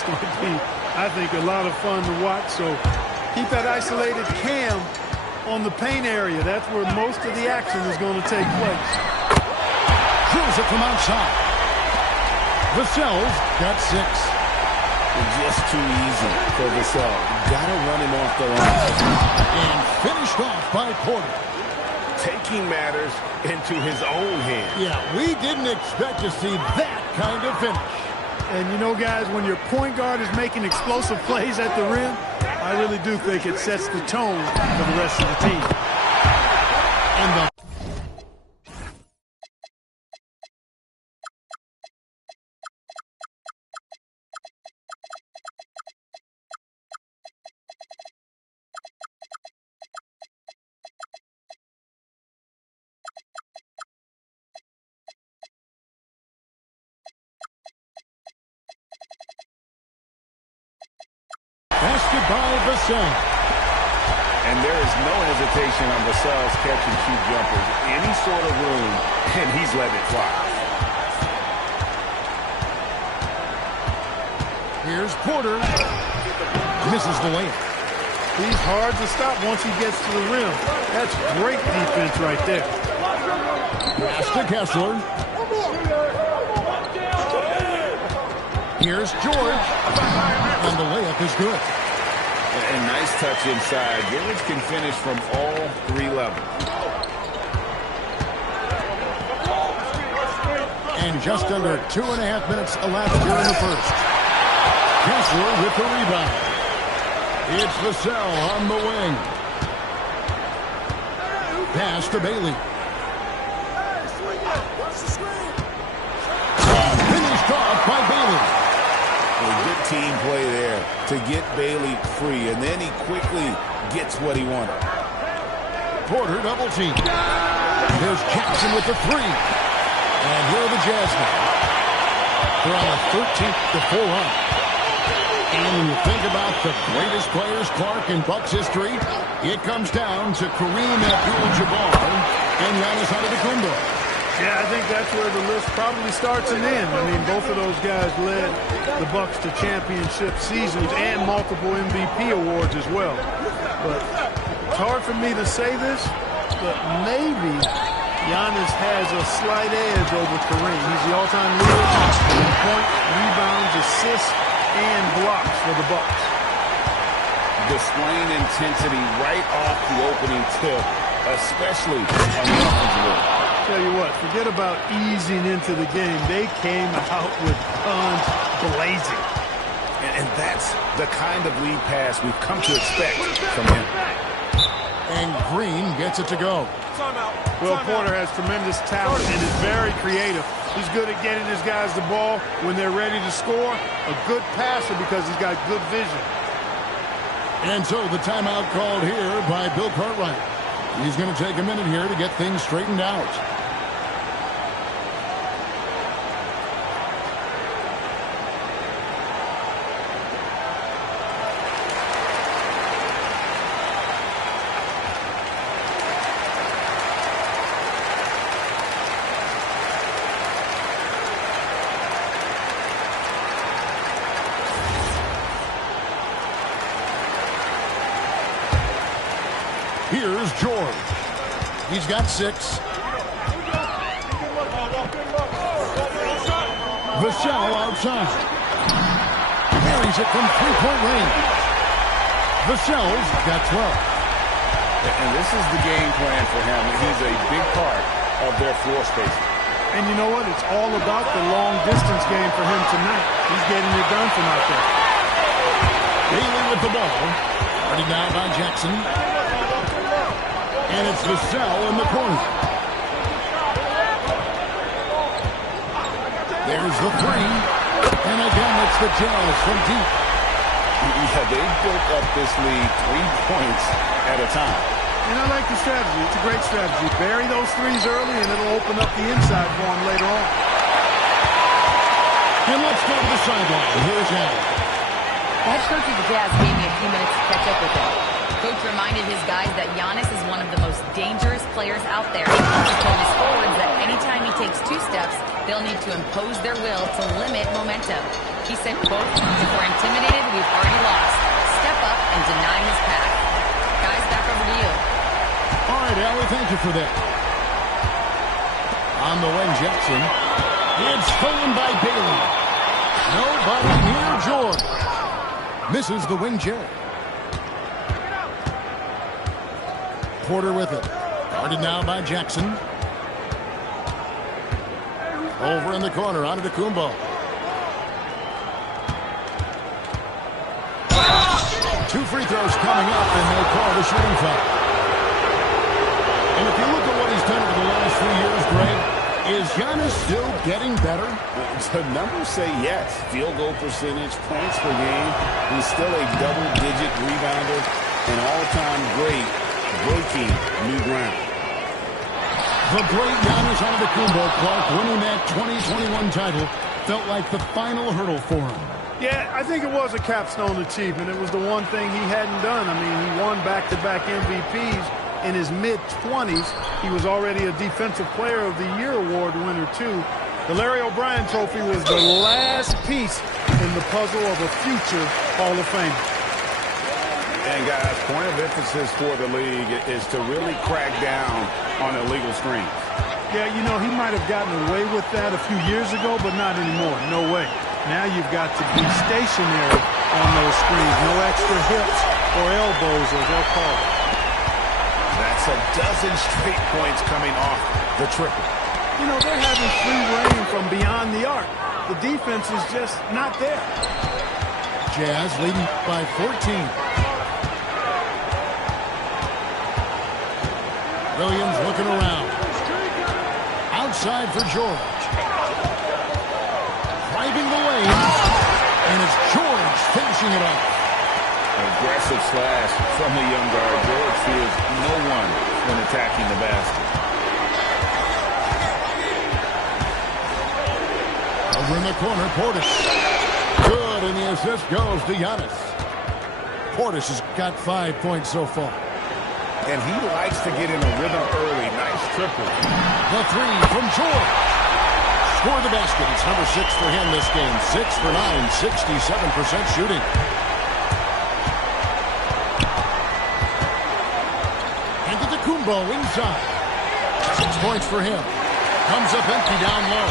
It's going to be, I think, a lot of fun to watch. So keep that isolated cam on the paint area. That's where most of the action is going to take place. Drills it from outside. Vassell's got 6. Just too easy for Vassell. Got to run him off the line. And finished off by Porter. Taking matters into his own hands. Yeah, we didn't expect to see that kind of finish. And you know, guys, when your point guard is making explosive plays at the rim, I really do think it sets the tone for the rest of the team. And the basket by Vassell. And there is no hesitation on Vassell's catch-and-shoot jumpers. Any sort of room, and he's letting it fly. Here's Porter. Misses the layup. He's hard to stop once he gets to the rim. That's great defense right there. Pass to Kessler. Here's George. And the layup is good. And nice touch inside. George can finish from all 3 levels. And just under 2.5 minutes elapsed here in the first. Kessler with the rebound. It's Vassell on the wing. Pass to Bailey. Finished off by Bailey. A good team play there to get Bailey free, and then he quickly gets what he wanted. Porter double team. Here's Jackson with the 3. And here are the Jazz now. They're on a 13-4 run. And when you think about the greatest players, Clark, in Bucks history, it comes down to Kareem Abdul-Jabbar and Giannis Antetokounmpo. Yeah, I think that's where the list probably starts and ends. I mean, both of those guys led the Bucks to championship seasons and multiple MVP awards as well. But it's hard for me to say this, but maybe Giannis has a slight edge over Kareem. He's the all-time leader in points, rebounds, assists, and blocks for the Bucks. Displaying intensity right off the opening tip, especially on the offensive end. Tell you what, forget about easing into the game. They came out with guns blazing. And that's the kind of lead pass we've come to expect from him. And Green gets it to go. Well, Porter has tremendous talent and is very creative. He's good at getting his guys the ball when they're ready to score. A good passer because he's got good vision. And so the timeout called here by Bill Cartwright. He's going to take a minute here to get things straightened out. Here's George. He's got 6. Vassell outside. Carries it from 3-point range. Vassell's got 12. And this is the game plan for him. He's a big part of their floor spacing. And you know what? It's all about the long-distance game for him tonight. He's getting it done from out there. Bailey with the ball. Already down by Jackson. And it's Vassell in the corner. There's the 3. And again, it's the Jazz from deep. Yeah, they built up this lead 3 points at a time. And I like the strategy. It's a great strategy. Bury those threes early, and it'll open up the inside for him later on. And let's go to the sideline. Here's Allen. head coach of the Jazz gave me a few minutes to catch up with him. Coach reminded his guys that Giannis is one of the most dangerous players out there. He told his forwards that anytime he takes 2 steps, they'll need to impose their will to limit momentum. He said, quote, "If we're intimidated, we've already lost. Step up and deny his path." Guys, back over to you. All right, Allie, thank you for that. On the wing, Jackson. It's stolen by Bailey. Nobody near George. Misses the wing, Jerry. Porter with it. Guarded now by Jackson. Over in the corner, onto Kumbo. 2 free throws coming up, and they call the shooting foul. And if you look at what he's done over the last few years, Greg, is Giannis still getting better? The numbers say yes. Field goal percentage, points per game. He's still a double-digit rebounder, an all-time great, breaking new ground. The great Giannis Antetokounmpo, Clark, winning that 2021 title felt like the final hurdle for him. Yeah, I think it was a capstone achievement. It was the one thing he hadn't done. I mean, he won back-to-back MVPs in his mid-20s. He was already a Defensive Player of the Year award winner, too. The Larry O'Brien Trophy was the last piece in the puzzle of a future Hall of Famer. And, guys, point of emphasis for the league is to really crack down on illegal screens. Yeah, you know, he might have gotten away with that a few years ago, but not anymore. No way. Now you've got to be stationary on those screens. No extra hips or elbows, as they'll call it. That's a dozen straight points coming off the triple. You know, they're having free reign from beyond the arc. The defense is just not there. Jazz leading by 14. Williams looking around. Outside for George. Driving the lane. And it's George finishing it off. Aggressive slash from the young guard. George feels no one when attacking the basket. Over in the corner, Portis. Good, and the assist goes to Giannis. Portis has got 5 points so far. And he likes to get in a rhythm early. Nice triple. The 3 from George. Score the basket. It's number 6 for him this game. 6 for 9, 67% shooting. Antetokounmpo inside. 6 points for him. Comes up empty down low.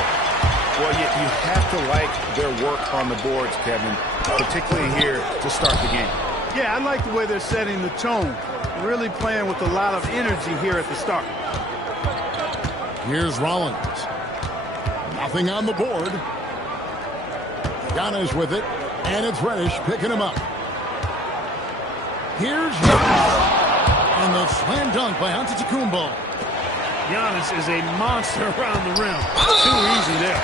Well, you have to like their work on the boards, Kevin, particularly here to start the game. Yeah, I like the way they're setting the tone. Really playing with a lot of energy here at the start. Here's Rollins. Nothing on the board. Giannis with it, and it's Reddish picking him up. Here's Giannis. And the slam dunk by Antetokounmpo. Giannis is a monster around the rim. Too easy there.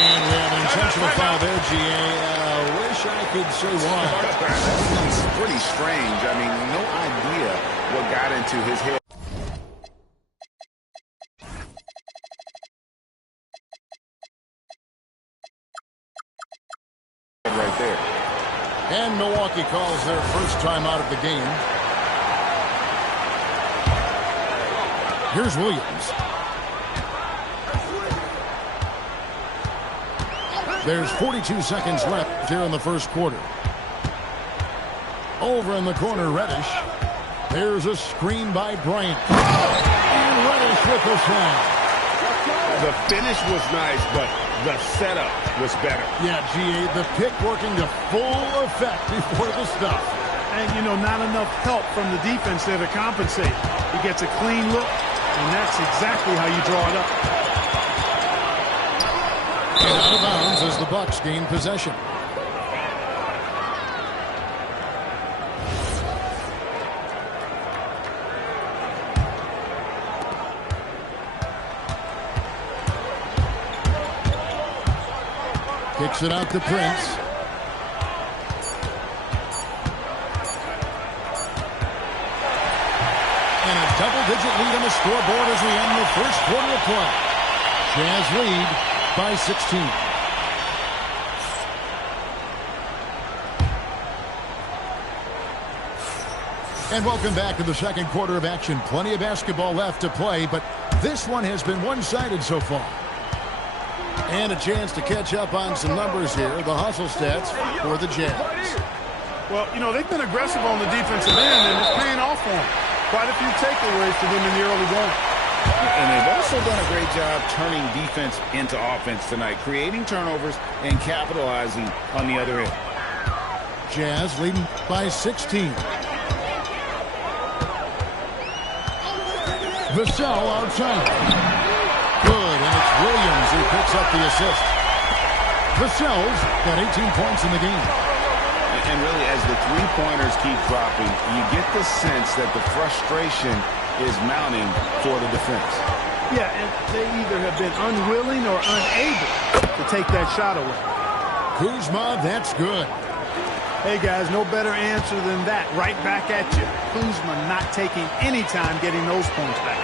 And we have an intentional foul there, G.A. Wish I could say why. It's pretty strange. I mean, no idea what got into his head. Right there. And Milwaukee calls their first time out of the game. Here's Williams. There's 42 seconds left here in the first quarter. Over in the corner, Reddish. There's a screen by Bryant. And Reddish with the slam. The finish was nice, but the setup was better. Yeah, G.A., the pick working to full effect before the stuff. And, you know, not enough help from the defense there to compensate. He gets a clean look, and that's exactly how you draw it up. And out of bounds as the Bucks gain possession. Kicks it out to Prince. And a double-digit lead on the scoreboard as we end the first quarter of play. Jazz lead by 16. And welcome back to the second quarter of action. Plenty of basketball left to play, but this one has been one-sided so far. And a chance to catch up on some numbers here. The hustle stats for the Jazz. Well, you know, they've been aggressive on the defensive end, and it's paying off for them. Quite a few takeaways for them in the early going. And they've also done a great job turning defense into offense tonight, creating turnovers and capitalizing on the other end. Jazz leading by 16. Vassell outside. Good, and it's Williams who picks up the assist. Vassell's got 18 points in the game. And really, as the three-pointers keep dropping, you get the sense that the frustration is mounting for the defense. Yeah, and they either have been unwilling or unable to take that shot away. Kuzma, that's good. Hey, guys, no better answer than that. Right back at you. Kuzma not taking any time getting those points back.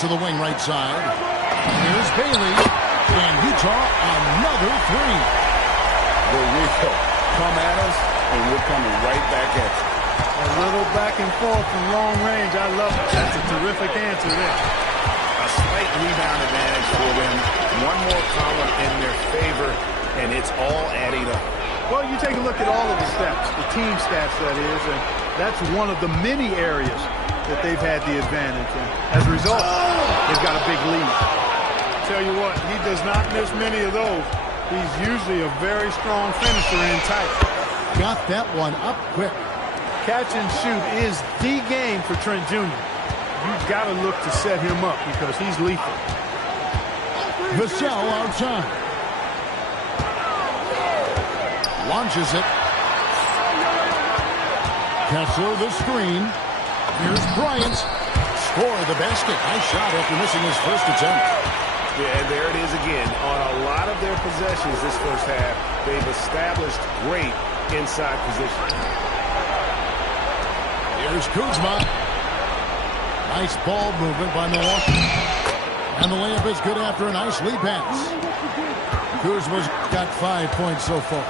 To the wing right side. Here's Bailey. And Utah, another three. The Rico come at us, and we're coming right back at you. A little back and forth from long range. I love it. That's a terrific answer there. A slight rebound advantage for them. One more column in their favor, and it's all adding up. Well, you take a look at all of the stats, the team stats, that is, and that's one of the many areas that they've had the advantage. And as a result, they've got a big lead. Tell you what, he does not miss many of those. He's usually a very strong finisher in tight. Got that one up quick. Catch and shoot is the game for Trent Jr. You've got to look to set him up because he's lethal. Vassell outside. Launches it. Kessler the screen. Here's Bryant. Score the basket. Nice shot after missing his first attempt. Yeah, and there it is again. On a lot of their possessions this first half, they've established great inside position. Here's Kuzma. Nice ball movement by Milwaukee. And the layup is good after a nice lead pass. Kuzma's got 5 points so far.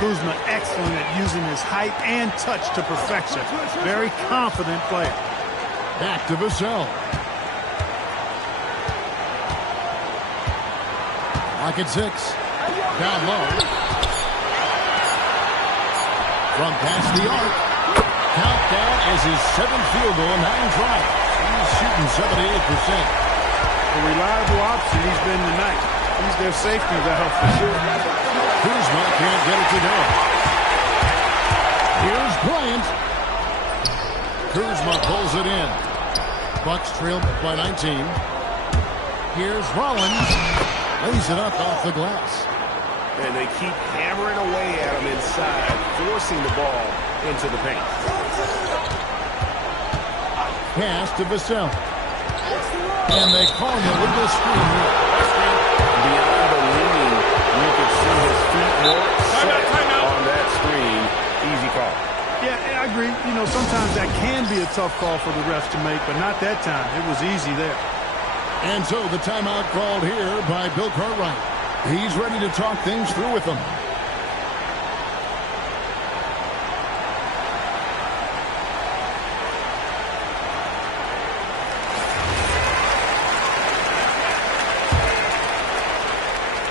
Kuzma excellent at using his height and touch to perfection. Very confident player. Back to Vassell. Lock at 6. Down low. From past the arc. Count that as his 7th field goal in 9 tries. He's shooting 78%. A reliable option he's been tonight. He's their safety valve for sure. Kuzma can't get it to go. Here's Bryant. Kuzma pulls it in. Bucks trail by 19. Here's Rollins. Lays it up off the glass. And they keep hammering away at him inside, forcing the ball into the paint. Pass to Vassell. And they call him a legal screen. Beyond the lean, you could see his feet more set on that screen. Easy call. Yeah, I agree. You know, sometimes that can be a tough call for the refs to make, but not that time. It was easy there. And so the timeout called here by Bill Cartwright. He's ready to talk things through with them.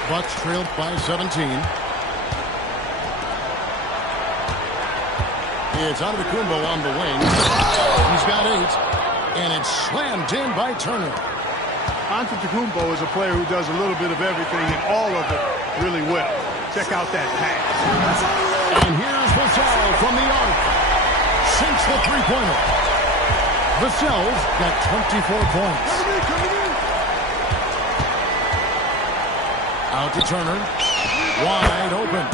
Bucks trailed by 17. It's Antetokounmpo on the wing. He's got 8. And it's slammed in by Turner. Antetokounmpo is a player who does a little bit of everything and all of it really well. Check out that pass. And here's Vassell from the arc. Sinks the three-pointer. Vassell's got 24 points. Out to Turner. Wide open.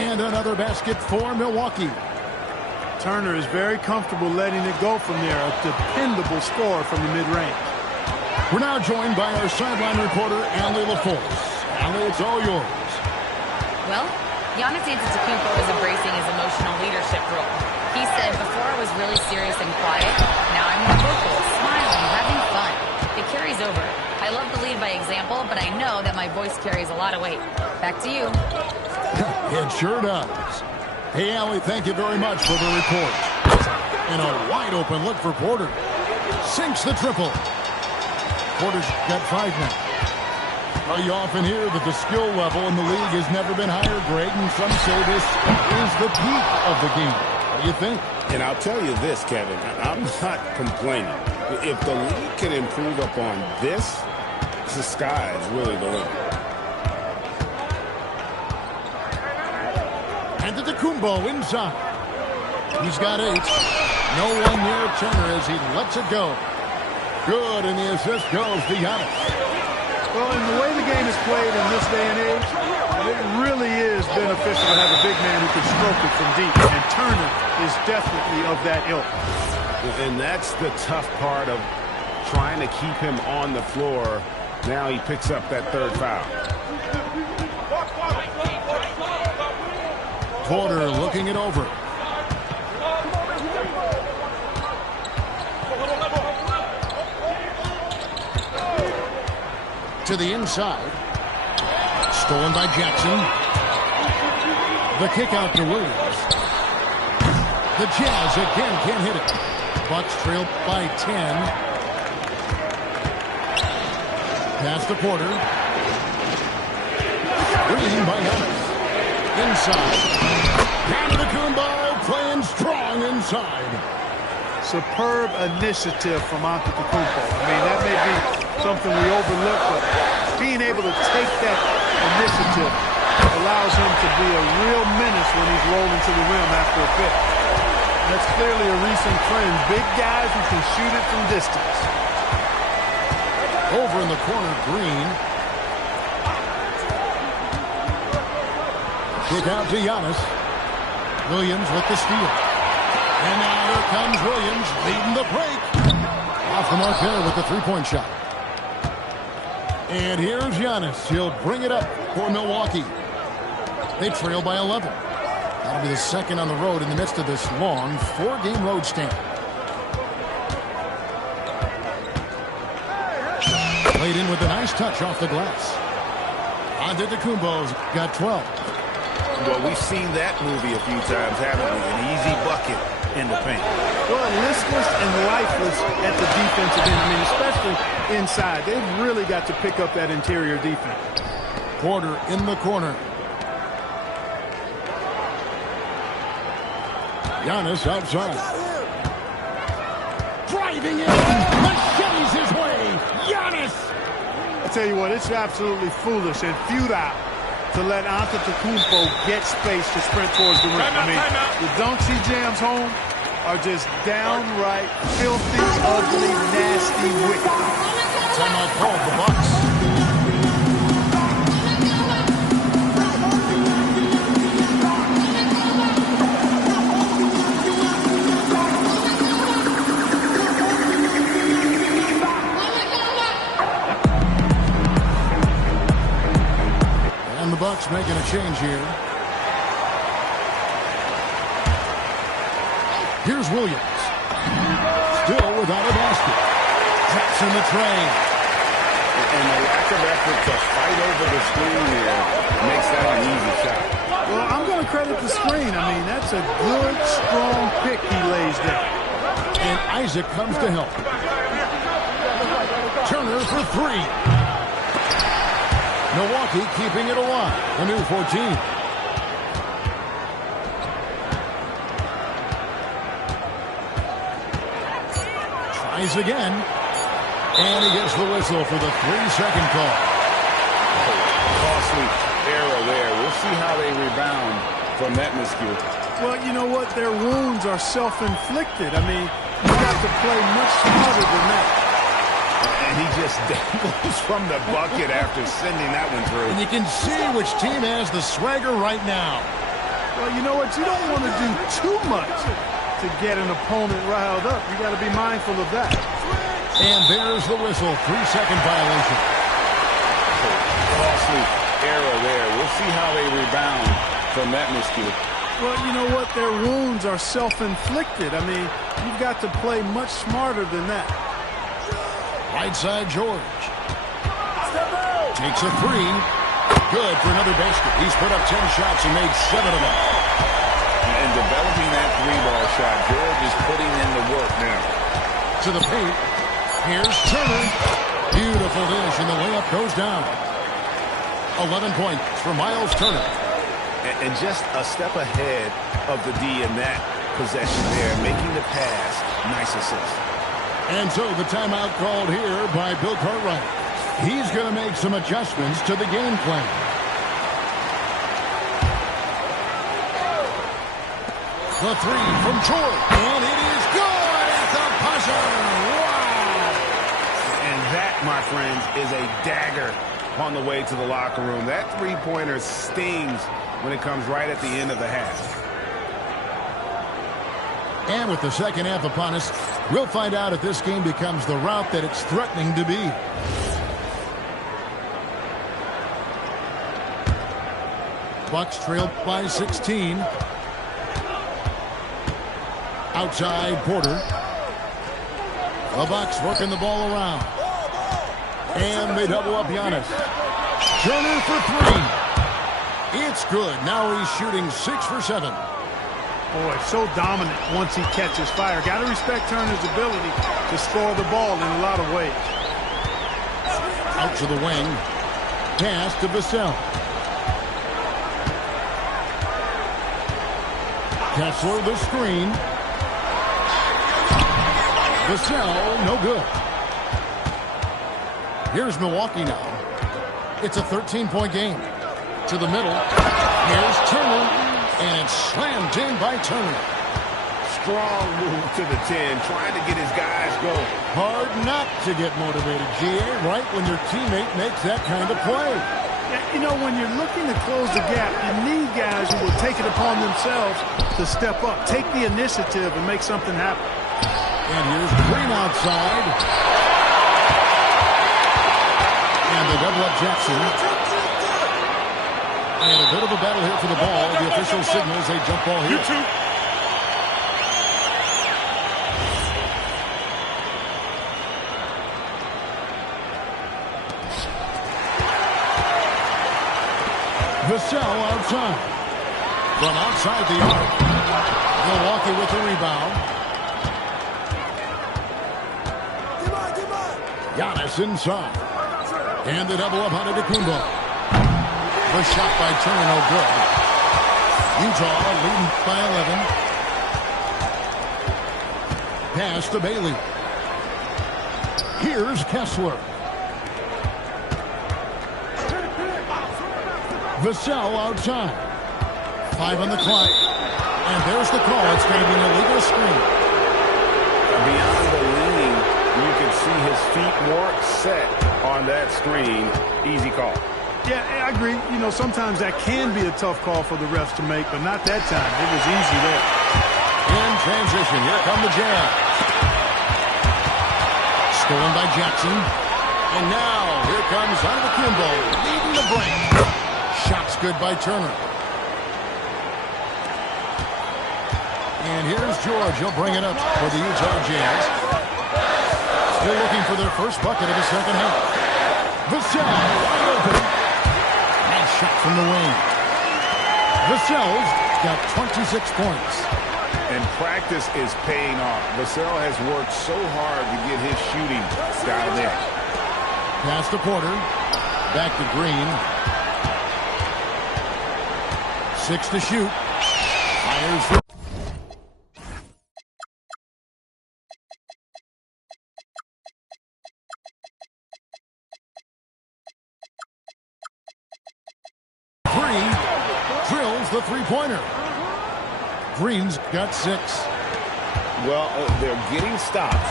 And another basket for Milwaukee. Turner is very comfortable letting it go from there. A dependable scorer from the mid-range. We're now joined by our sideline reporter, Allie LaForce. Allie, it's all yours. Well, Giannis Antetokounmpo is embracing his emotional leadership role. He said, before I was really serious and quiet, now I'm more vocal, smiling, having fun. It carries over. I love to lead by example, but I know that my voice carries a lot of weight. Back to you. It sure does. Hey, Allie, thank you very much for the report. And a wide open look for Porter. Sinks the triple. Porter's got 5 now. You often hear that the skill level in the league has never been higher, Greg, and some say this is the peak of the game. What do you think? And I'll tell you this, Kevin, I'm not complaining. If the league can improve upon this, the sky is really the limit. Antetokounmpo inside. He's got 8. No one near Turner as he lets it go. Good, and the assist goes to Giannis. Well, in the way the game is played in this day and age, it really is beneficial to have a big man who can stroke it from deep, and Turner is definitely of that ilk. And that's the tough part of trying to keep him on the floor. Now he picks up that 3rd foul. Porter looking it over. To the inside. Stolen by Jackson. The kick out to Williams. The Jazz again can't hit it. Bucks trail by 10. Pass to Porter. Green by Giannis. Inside. Antetokounmpo playing strong inside. Superb initiative from Antetokounmpo. I mean, that may be something we overlook, but being able to take that initiative allows him to be a real menace when he's rolling to the rim after a pick. That's clearly a recent trend. Big guys who can shoot it from distance. Over in the corner, Green. Kick out to Giannis. Williams with the steal. And now here comes Williams leading the break. Off the mark there with the 3-point shot. And here's Giannis. He'll bring it up for Milwaukee. They trail by 11. That'll be the second on the road in the midst of this long 4-game road stand. Played in with a nice touch off the glass. Antetokounmpo's got 12. Well, we've seen that movie a few times, haven't we? An easy bucket in the paint. Well, listless and lifeless at the defensive end. I mean, especially inside. They've really got to pick up that interior defense. Porter in the corner. Giannis outside. Driving in. Machetes his way. Giannis. I tell you what, it's absolutely foolish and futile to let Antetokounmpo get space to sprint towards the rim. I mean, the dunks he jams home are just downright filthy, ugly, nasty, wicked. Timeout called the Bucks. And the Bucks making a change here. Here's Williams. Still without a basket. Jackson the train. And the lack of effort to fight over the screen here makes that an easy shot. Well, I'm going to credit the screen. I mean, that's a good, strong pick he lays there. And Isaac comes to help. Turner for 3. Milwaukee keeping it alive. A new 14. Tries again. And he gets the whistle for the 3-second call. Costly error there. We'll see how they rebound from that miscue. Well, you know what? Their wounds are self-inflicted. I mean, you got to play much smarter than that. And he just dangles from the bucket after sending that one through. And you can see which team has the swagger right now. Well, you know what? You don't want to do too much to get an opponent riled up. You got to be mindful of that. And there's the whistle. 3-second violation. Costly error there. We'll see how they rebound from that miscue. Well, you know what? Their wounds are self-inflicted. I mean, you've got to play much smarter than that. Right side, George. Takes a 3. Good for another basket. He's put up 10 shots and made 7 of them. And developing that three-ball shot, George is putting in the work now. To the paint. Here's Turner. Beautiful dish, and the layup goes down. 11 points for Miles Turner. And just a step ahead of the D in that possession there, making the pass. Nice assist. And so the timeout called here by Bill Cartwright. He's going to make some adjustments to the game plan. The three from George, and it is good at the buzzer. Wow! And that, my friends, is a dagger on the way to the locker room. That three-pointer stings when it comes right at the end of the half. And with the second half upon us, we'll find out if this game becomes the route that it's threatening to be. Bucks trail by 16. Outside Porter. The Bucks working the ball around. And they double up Giannis. Turner for three. It's good. Now he's shooting 6 for 7. Boy, so dominant once he catches fire. Got to respect Turner's ability to score the ball in a lot of ways. Out to the wing. Pass to Vassell. Kessler the screen. Vassell, no good. Here's Milwaukee now. It's a 13-point game. To the middle. Here's Turner. And it's slammed in by Turner. Strong move to the 10, trying to get his guys going. Hard not to get motivated, GA, right when your teammate makes that kind of play. Yeah, you know, when you're looking to close the gap, you need guys who will take it upon themselves to step up, take the initiative, and make something happen. And here's Green outside. And they double up Jackson. And a bit of a battle here for the ball. The official signals a jump ball here. Vassell outside. From outside the arc. Milwaukee with the rebound. Giannis inside. And the double up on Antetokounmpo. First shot by Turner, no good. Utah leading by 11. Pass to Bailey. Here's Kessler. Vassell outside. 5 on the clock. And there's the call. It's going to be an illegal screen. Beyond the leaning, you can see his feet more set on that screen. Easy call. Yeah, I agree. You know, sometimes that can be a tough call for the refs to make, but not that time. It was easy there. In transition, here come the Jazz. Stolen by Jackson. And now, here comes Antetokounmpo, leading the break. Shots good by Turner. And here's George. He'll bring it up for the Utah Jazz. Still looking for their first bucket of the second half. Vassell, wide open. Shot from the wing. Vassell's got 26 points. And practice is paying off. Vassell has worked so hard to get his shooting dialed in. Pass to Porter. Back to Green. 6 to shoot. Fires. Drills the three-pointer. Green's got 6. Well, they're getting stops,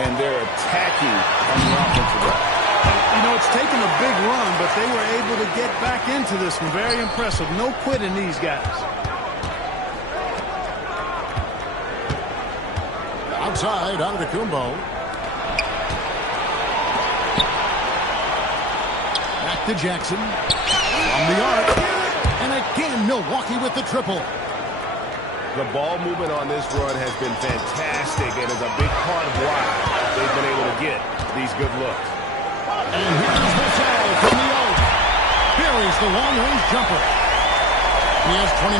and they're attacking on the offensive end. You know, it's taken a big run, but they were able to get back into this one. Very impressive. No quitting these guys. Outside, Antetokounmpo. Back to Jackson. From the arc. And again, Milwaukee with the triple. The ball movement on this run has been fantastic and is a big part of why they've been able to get these good looks. And here's Vassell from the arc. Buries the long-range jumper. He has 29.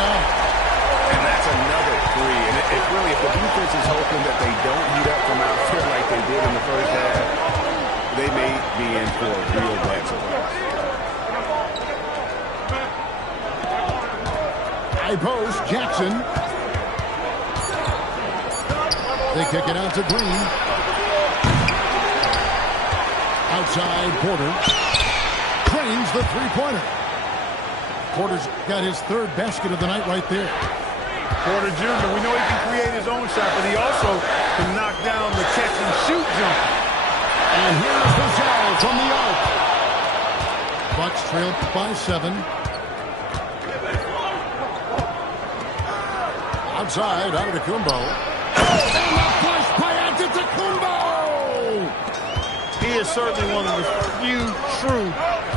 And that's another three. And it really, if the defense is hoping that they don't heat up from out here like they did in the first half, they may be in for a real bad surprise. High post, Jackson. They kick it out to Green. Outside, Porter. Cranes the three-pointer. Porter's got his third basket of the night right there. Porter Jr., we know he can create his own shot, but he also can knock down the catch-and-shoot jumper. And here's Vassell from the arc. Bucks trail by 7. Outside, Antetokounmpo. And the push by Antetokounmpo! He is certainly one of the few true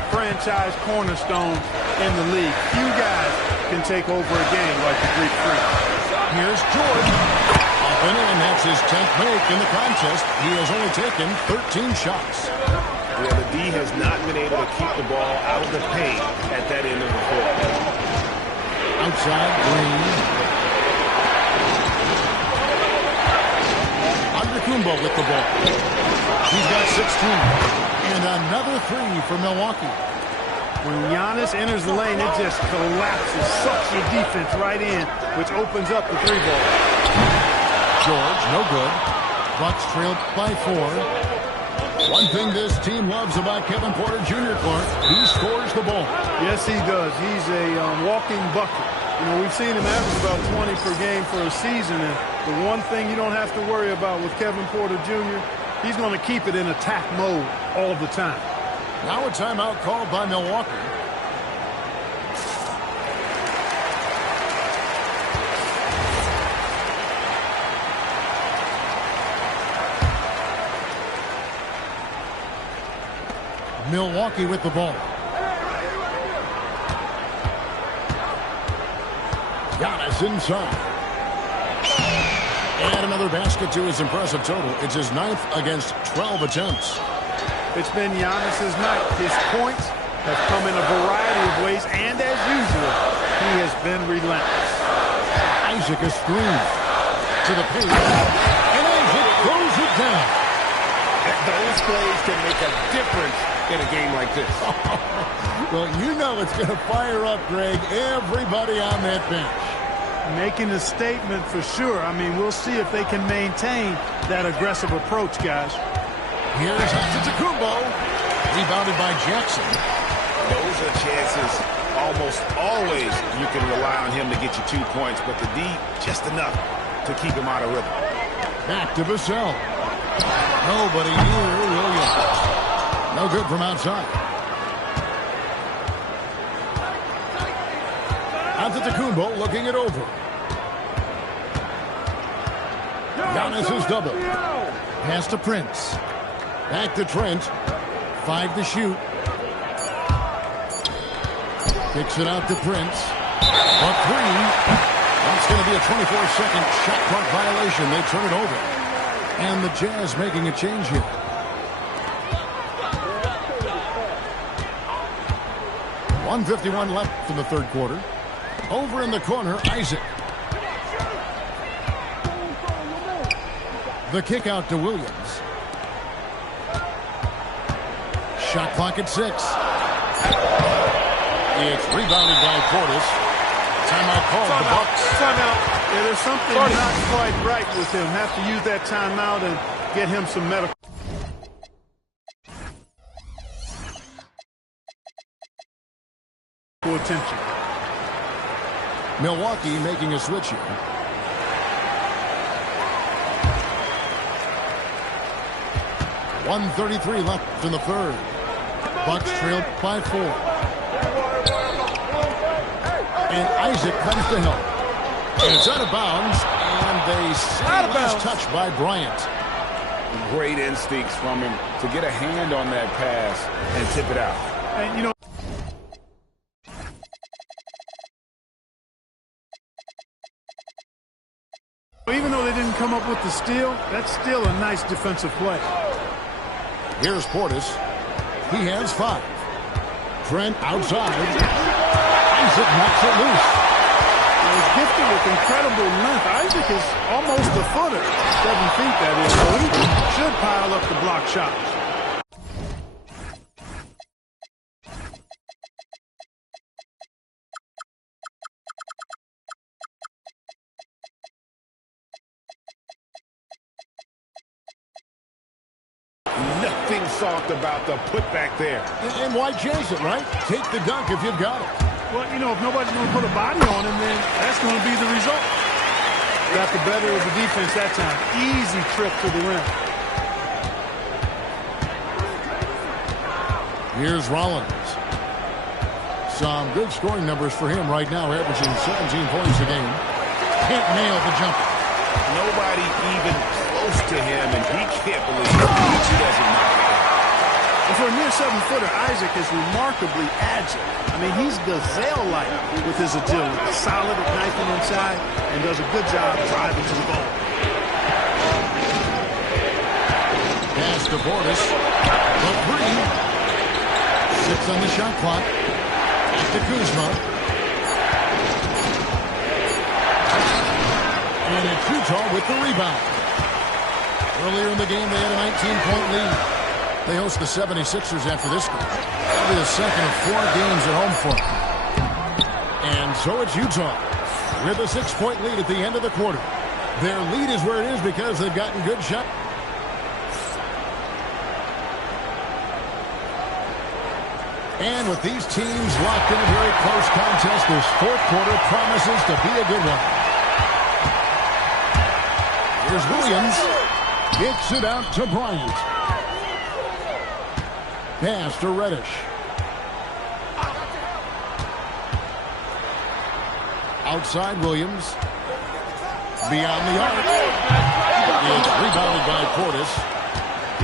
franchise cornerstones in the league. Few guys can take over a game like the Greek Freak. Here's Jordan. Up and in, that's his 10th make in the contest. He has only taken 13 shots. Yeah, the D has not been able to keep the ball out of the paint at that end of the court. Outside, Green. Antetokounmpo with the ball. He's got 16. And another three for Milwaukee. When Giannis enters the lane, it just collapses, sucks your defense right in, which opens up the three ball. George, no good. Bucks trail by 4. One thing this team loves about Kevin Porter Jr., Clark, he scores the ball. Yes, he does. He's a walking bucket. You know, we've seen him average about 20 per game for a season, and the one thing you don't have to worry about with Kevin Porter Jr., he's going to keep it in attack mode all the time. Now a timeout called by Milwaukee. Milwaukee with the ball. Giannis inside. And another basket to his impressive total. It's his 9th against 12 attempts. It's been Giannis's night. His points have come in a variety of ways, and as usual, he has been relentless. Isaac is screened to the paint, and Isaac throws it down. Those plays can make a difference in a game like this. Well, you know it's going to fire up, Greg, everybody on that bench. Making a statement for sure. I mean, we'll see if they can maintain that aggressive approach, guys. Here's Antetokounmpo, rebounded by Jackson. Those are chances almost always you can rely on him to get you 2 points, but the D, just enough to keep him out of rhythm. Back to Vassell. Nobody near Williams. No good from outside. Antetokounmpo looking it over. Giannis is double. Pass to Prince. Back to Trent. 5 to shoot. Kicks it out to Prince. A 3. That's going to be a 24-second shot clock violation. They turn it over. And the Jazz making a change here. .151 left in the third quarter. Over in the corner, Isaac. The kick out to Williams. Shot clock at 6. It's rebounded by Portis. Timeout called the Bucks. Timeout. Yeah, there's something not quite right with him. Have to use that timeout and get him some medical attention. Milwaukee making a switch here. .133 left in the third. Bucks trailed by 4. And Isaac comes to help. And it's out of bounds. And they say last touch by Bryant. Great instincts from him to get a hand on that pass and tip it out. And, you know, even though they didn't come up with the steal, that's still a nice defensive play. Here's Portis. He has 5. Trent outside. Isaac knocks it loose. He's gifted with incredible length. Isaac is almost a footer. 7 feet, that is. So he should pile up the block shots. Nothing soft about the putback there. And why chase it, right? Take the dunk if you've got it. Well, you know, if nobody's going to put a body on him, then that's going to be the result. Got the better of the defense that time. Easy trip to the rim. Here's Rollins. Some good scoring numbers for him right now, averaging 17 points a game. Can't nail the jumper. Nobody even close to him, and he can't believe he doesn't knock it down. And for a near 7-footer, Isaac is remarkably agile. I mean, he's gazelle-like with his agility. Solid at knifing inside and does a good job driving to the ball. Pass to Portis. The three. 6 on the shot clock. Back to Kuzma. And it's Utah with the rebound. Earlier in the game, they had a 19-point lead. They host the 76ers after this game. That'll be the second of 4 games at home for them. And so it's Utah with a 6-point lead at the end of the quarter. Their lead is where it is because they've gotten good shots. And with these teams locked in a very close contest, this fourth quarter promises to be a good one. Here's Williams. Kicks it out to Bryant. Pass to Reddish. Outside Williams. Beyond the arc. It's rebounded by Portis.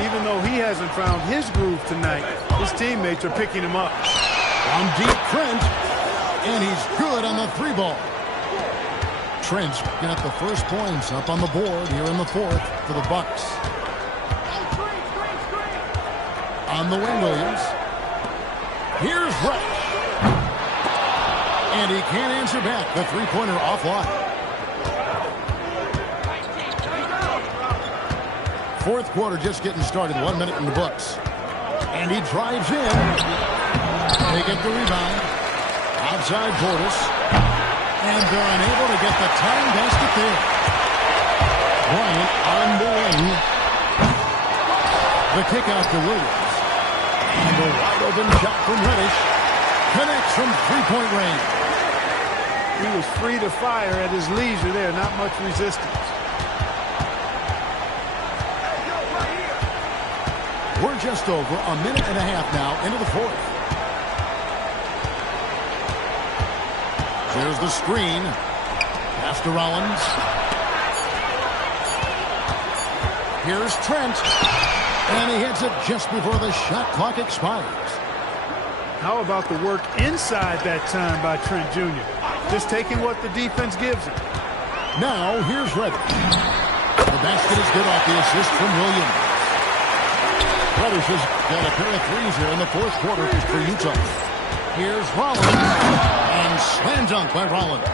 Even though he hasn't found his groove tonight, his teammates are picking him up. From deep, Trent. And he's good on the 3-ball. Trent got the first points up on the board here in the fourth for the Bucks. On the wing, Williams. Here's Reddish. And he can't answer back. The three-pointer offline. Fourth quarter just getting started. 1 minute in the books. And he drives in. They get the rebound. Outside Portis. And they're unable to get the tying basket there. Bryant on the wing. The kick out to Williams. And a wide open shot from Reddish. Connects from three-point range. He was free to fire at his leisure there. Not much resistance. We're just over a minute and a half now into the fourth. There's the screen. Pass to Rollins. Here's Trent. And he hits it just before the shot clock expires. How about the work inside that time by Trent Jr.? Just taking what the defense gives him. Now, here's Reddish. The basket is good off the assist from Williams. Reddish has got a pair of threes here in the fourth quarter for Utah. Here's Rollins. And slam dunk by Rollins.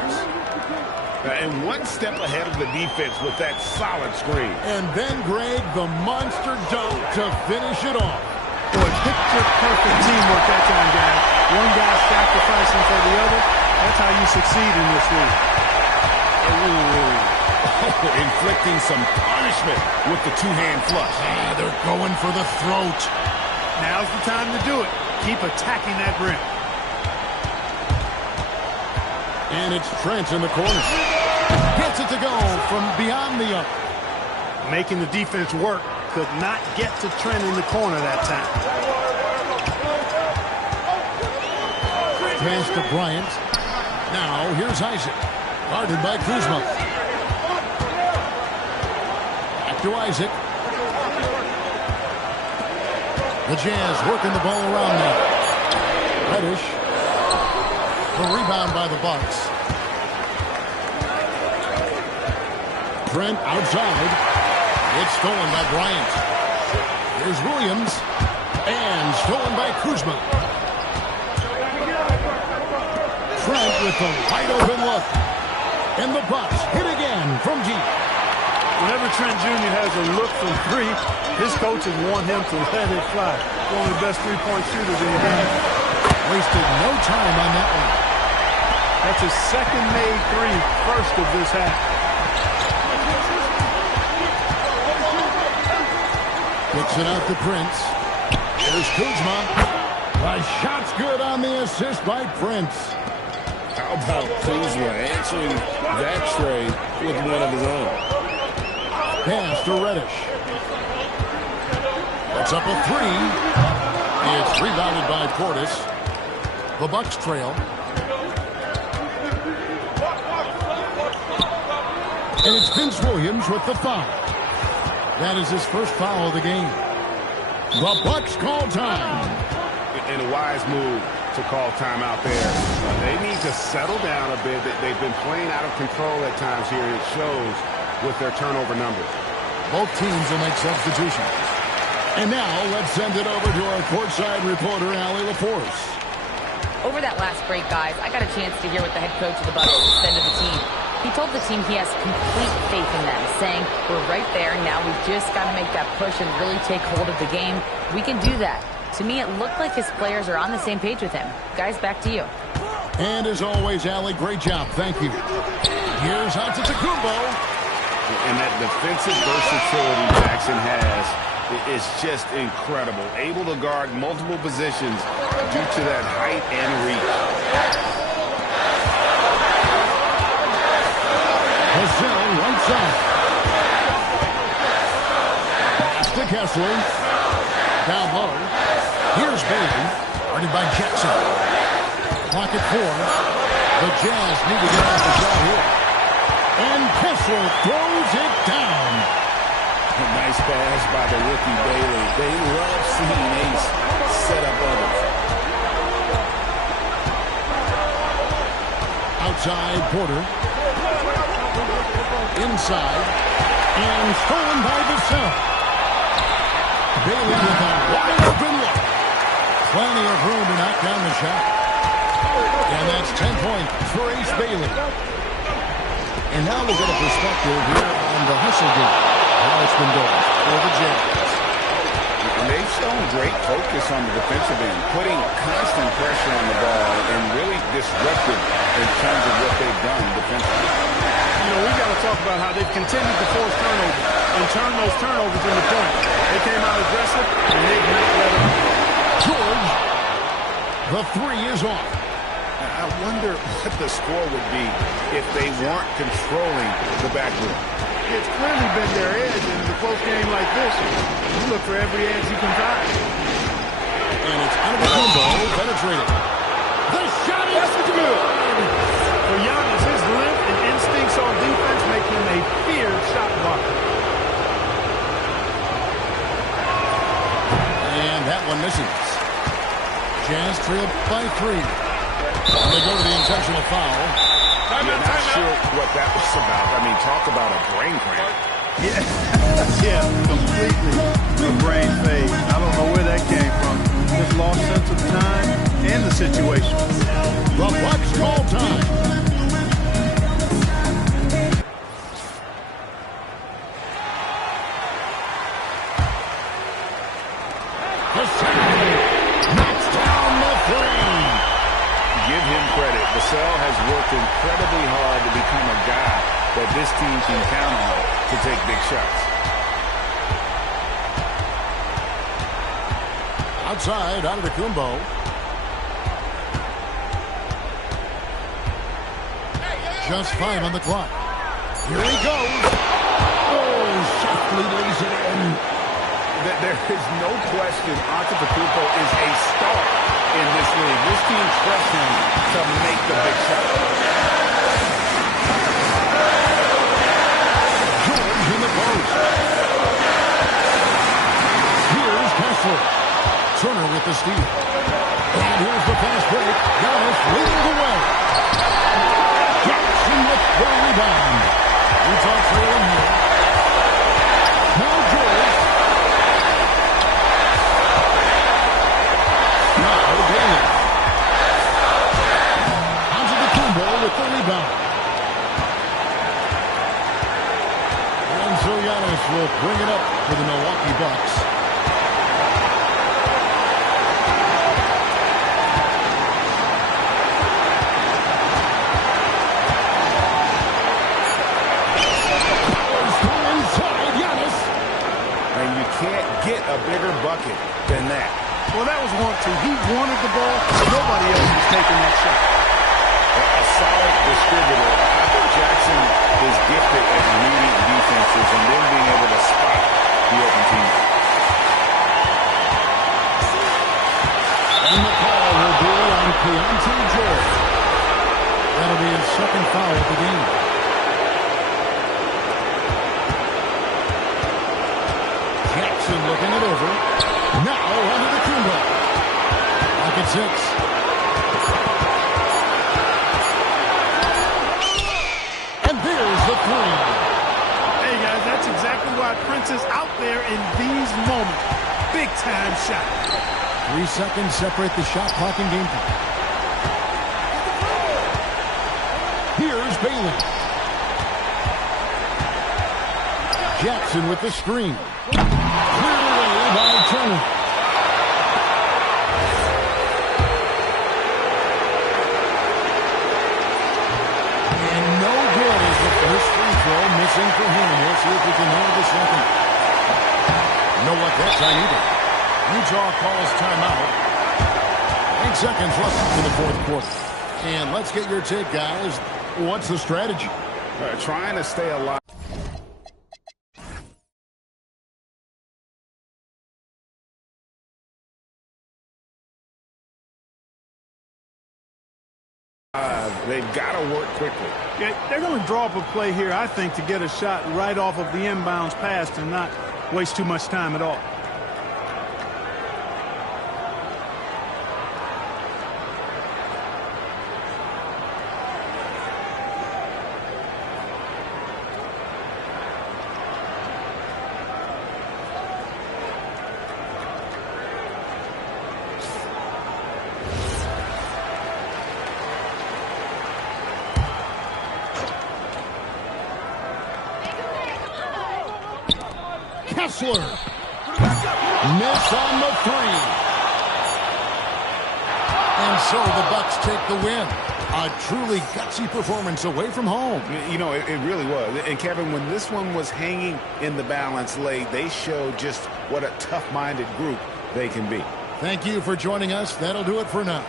And one step ahead of the defense with that solid screen. And then, Greg, the monster dunk to finish it off. Boy, picture-perfect teamwork that time, guys. One guy sacrificing for the other. That's how you succeed in this league. Inflicting some punishment with the two-hand flush. They're going for the throat. Now's the time to do it. Keep attacking that rim. And it's Trent in the corner. Gets it to go from beyond the arc. Making the defense work. Could not get to Trent in the corner that time. Pass to Bryant. Now, here's Isaac. Guarded by Kuzma. Back to Isaac. The Jazz working the ball around now. Reddish. The rebound by the Bucks. Trent outside. It's stolen by Bryant. Here's Williams. And stolen by Kuzma. Trent with the wide open look. And the Bucks hit again from deep. Whenever Trent Jr. has a look from three, his coaches want him to let it fly. He's one of the best three-point shooters in the game. Wasted no time on that one. That's his second made three, first of this half. Kicks it out to Prince. Here's Kuzma. The shot's good on the assist by Prince. How about Kuzma answering that trade with one of his own? Pass to Reddish. That's up a three. It's rebounded by Portis. The Bucks trail. And it's Vince Williams with the foul. That is his first foul of the game. The Bucks call time. And a wise move to call timeout there. They need to settle down a bit. They've been playing out of control at times here. It shows with their turnover numbers. Both teams will make substitutions. And now let's send it over to our courtside reporter, Allie LaForce. Over that last break, guys, I got a chance to hear what the head coach of the Bucks said to the team. He told the team he has complete faith in them, saying, we're right there now. We've just got to make that push and really take hold of the game. We can do that. To me, it looked like his players are on the same page with him. Guys, back to you. And as always, Allie, great job. Thank you. Here's Antetokounmpo. And that defensive versatility Jackson has is just incredible. Able to guard multiple positions due to that height and reach. Vassell, right side. Pass to Kessler. Down low. Here's Bailey. Guarded by Jackson. Clock at 4. The Jazz need to get off the shot here. And Kessler throws it down. A nice pass by the rookie Bailey. They love seeing Ace set up others. Outside, Porter. Inside. And stolen by Vassell. Bailey with a wide open look. Plenty of room to knock down the shot. And that's 10 points for Ace Bailey. And now we'll get a perspective here on the hustle game. How it's been going for the Jazz. And they've shown great focus on the defensive end, putting constant pressure on the ball and really disruptive in terms of what they've done defensively. You know, we've got to talk about how they've continued to force turnovers and turn those turnovers into points. They came out aggressive, and they've not let them. George, the three is off. I wonder what the score would be if they weren't controlling the backboard. It's clearly been their edge in a close game like this. You look for every edge you can find. And it's Antetokounmpo penetrating. The shot is good. For Giannis, his length and instincts on defense make him a feared shot blocker. And that one misses. Jazz trail by 3. And they go to the intentional foul. Not sure what that was about. I mean, talk about a brain cramp. Yeah, completely a brain fade. I don't know where that came from. Just lost sense of time and the situation. The Bucks call time. Knocks down the three. Give him credit. Vassell has worked incredibly hard to become a guy that this team can count on to take big shots. Outside, Antetokounmpo. Just 5 on the clock. Here he goes. Oh, softly lays it in. There is no question Antetokounmpo is a star in this league. This team trusts him to make the big shot. George in the post. Here's Kessler. Turner with the steal. And here's the fast break. Giannis leading the way. Jackson with the rebound. We talk through him here. Now George. Now Bailey. Antetokounmpo with the rebound. will bring it up for the Milwaukee Bucks. Inside, Giannis. And you can't get a bigger bucket than that. Well, that was 1-2. He wanted the ball. Nobody else was taking that shot. A solid distributor. I think Jackson is gifted at reading defenses and then being able to spot the open team. And the call will be on Keontae George. That'll be his second foul of the game. Jackson looking it over. Now under the Kumba. Back at 6. And there's the 3. Hey, guys, that's exactly why Prince is out there in these moments. Big-time shot. 3 seconds separate the shot clock and game time. Here's Bailey. Jackson with the screen. Cleared away by Turner. And no good as the first free throw missing for him. We'll see if he can handle the second. No luck that time either. Utah calls timeout. 8 seconds left in the fourth quarter. And let's get your take, guys. What's the strategy? Trying to stay alive. They've got to work quickly. Yeah, they're going to draw up a play here, I think, to get a shot right off of the inbounds pass and not waste too much time at all. Kessler. Missed on the 3. And so the Bucks take the win. A truly gutsy performance away from home. You know, it really was. And, Kevin, when this one was hanging in the balance late, they showed just what a tough-minded group they can be. Thank you for joining us. That'll do it for now.